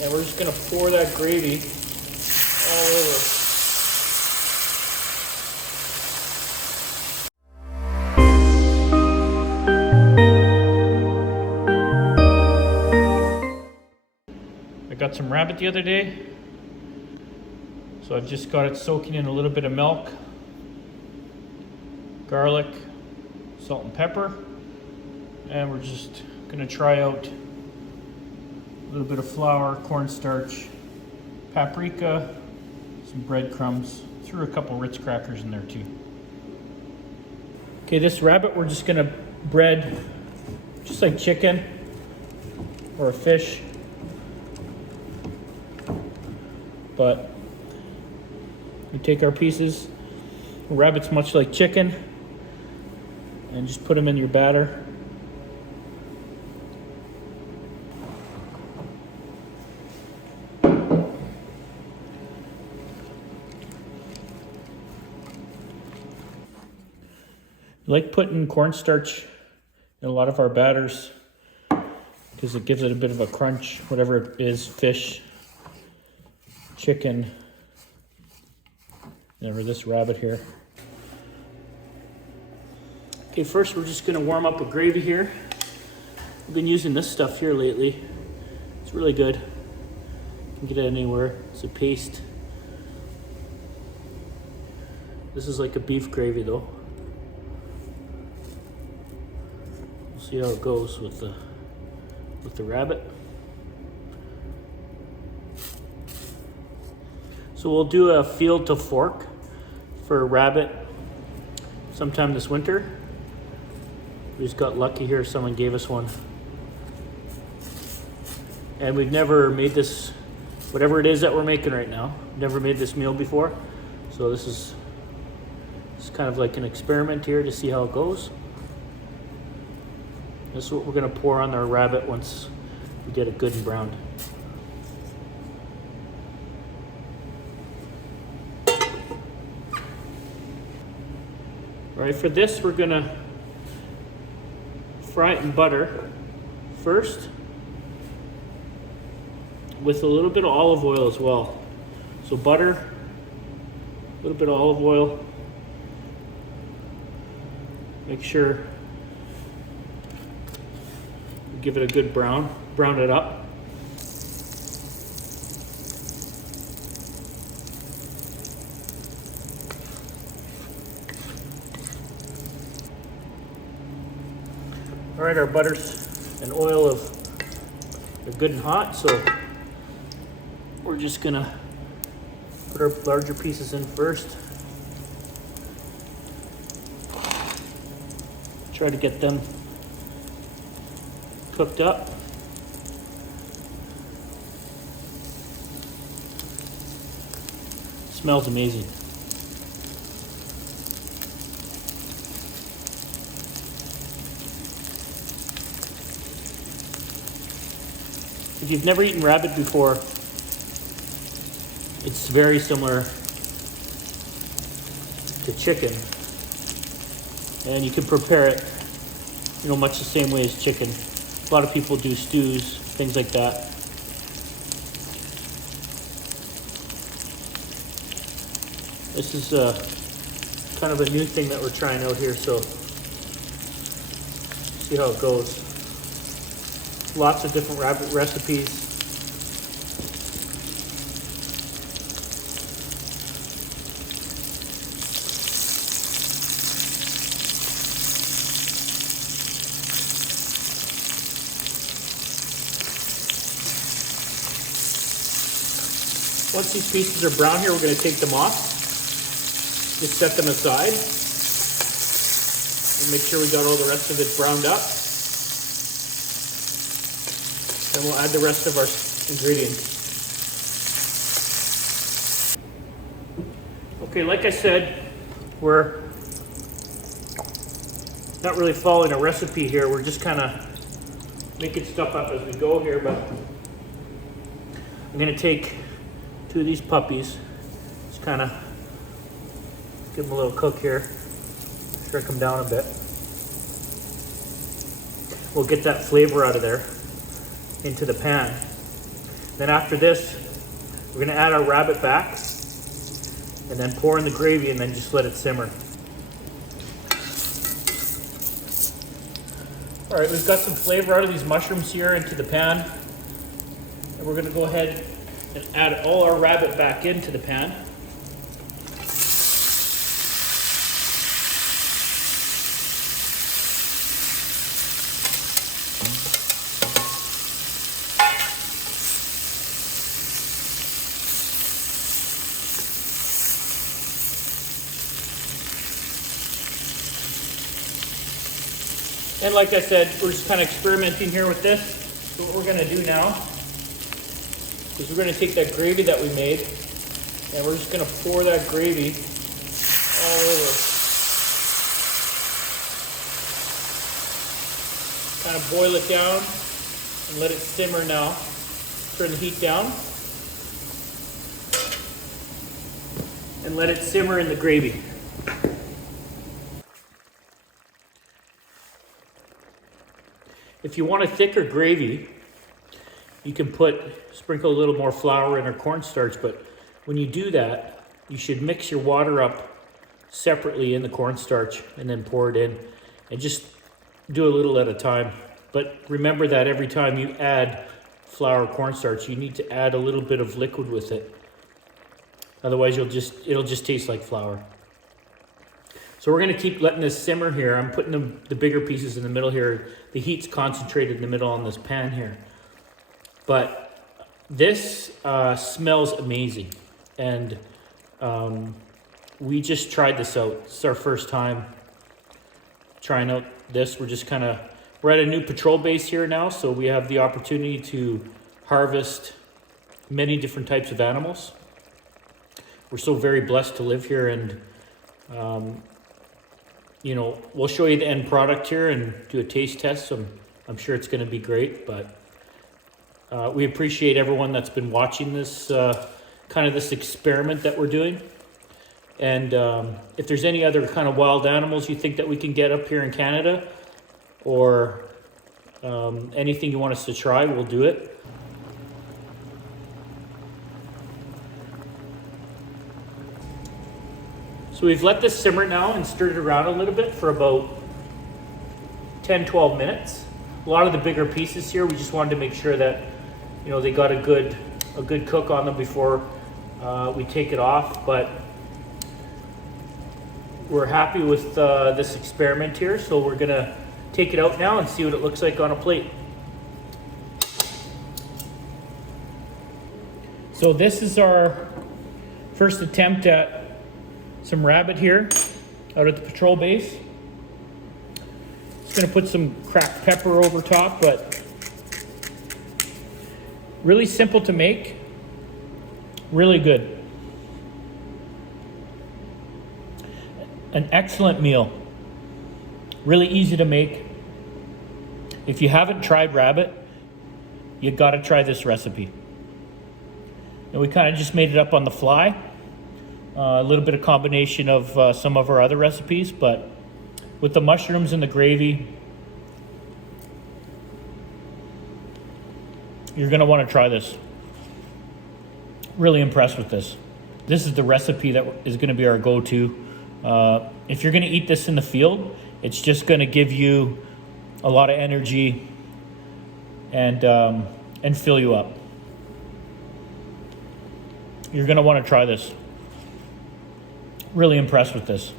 And we're just gonna pour that gravy all over. I got some rabbit the other day, so I've just got it soaking in a little bit of milk, garlic, salt and pepper, and we're just gonna try out a little bit of flour, cornstarch, paprika, some breadcrumbs, threw a couple Ritz crackers in there too. Okay, this rabbit we're just gonna bread just like chicken or a fish. But we take our pieces, rabbit's much like chicken, and just put them in your batter. I like putting cornstarch in a lot of our batters because it gives it a bit of a crunch, whatever it is, fish, chicken, or this rabbit here. Okay, first we're just gonna warm up a gravy here. I've been using this stuff here lately. It's really good. You can get it anywhere. It's a paste. This is like a beef gravy though. We'll see how it goes with the rabbit. So we'll do a field to fork for a rabbit sometime this winter. We just got lucky here, someone gave us one. And we've never made this, whatever it is that we're making right now, never made this meal before. So this is kind of like an experiment here to see how it goes. This is what we're gonna pour on our rabbit once we get it good and browned. All right, for this, we're gonna fry it in butter first with a little bit of olive oil as well. So butter, a little bit of olive oil. Make sure you give it a good brown it up. All right, our butters and oil are good and hot, so we're just gonna put our larger pieces in first. Try to get them cooked up. Smells amazing. If you've never eaten rabbit before, it's very similar to chicken. And you can prepare it, much the same way as chicken. A lot of people do stews, things like that. This is kind of a new thing that we're trying out here, so see how it goes. Lots of different rabbit recipes. Once these pieces are brown here, we're going to take them off. Just set them aside. And make sure we got all the rest of it browned up. Then we'll add the rest of our ingredients. Okay, like I said, we're not really following a recipe here. We're just kind of making stuff up as we go here, but I'm going to take 2 of these puppies, just kind of give them a little cook here, shrink them down a bit. We'll get that flavor out of there into the pan. Then after this, we're gonna add our rabbit back and then pour in the gravy and then just let it simmer. All right, we've got some flavor out of these mushrooms here into the pan. And we're gonna go ahead and add all our rabbit back into the pan. And like I said, we're just kind of experimenting here with this. So what we're gonna do now is we're gonna take that gravy that we made and we're just gonna pour that gravy all over. Kind of boil it down and let it simmer now. Turn the heat down and let it simmer in the gravy. If you want a thicker gravy, you can sprinkle a little more flour in or cornstarch, but when you do that, you should mix your water up separately in the cornstarch and then pour it in and just do a little at a time. But remember that every time you add flour or cornstarch, you need to add a little bit of liquid with it. Otherwise, it'll just taste like flour. So we're gonna keep letting this simmer here. I'm putting the bigger pieces in the middle here. The heat's concentrated in the middle on this pan here. But this smells amazing. And we just tried this out. It's our first time trying out this. We're at a new patrol base here now, so we have the opportunity to harvest many different types of animals. We're so very blessed to live here, and you know, we'll show you the end product here and do a taste test. So I'm sure it's going to be great, but we appreciate everyone that's been watching this this experiment that we're doing. And if there's any other kind of wild animals you think that we can get up here in Canada, or anything you want us to try, we'll do it. So we've let this simmer now and stirred it around a little bit for about 10-12 minutes. A lot of the bigger pieces here, we just wanted to make sure that, you know, they got a good cook on them before we take it off. But we're happy with this experiment here, so we're gonna take it out now and see what it looks like on a plate. So this is our first attempt at some rabbit here out at the patrol base. Just gonna put some cracked pepper over top, but really simple to make, really good. An excellent meal, really easy to make. If you haven't tried rabbit, you gotta try this recipe. And we kind of just made it up on the fly. A little bit of combination of some of our other recipes, but with the mushrooms and the gravy, you're gonna wanna try this. Really impressed with this. This is the recipe that is gonna be our go-to. If you're gonna eat this in the field, it's just gonna give you a lot of energy and fill you up. You're gonna wanna try this. Really impressed with this.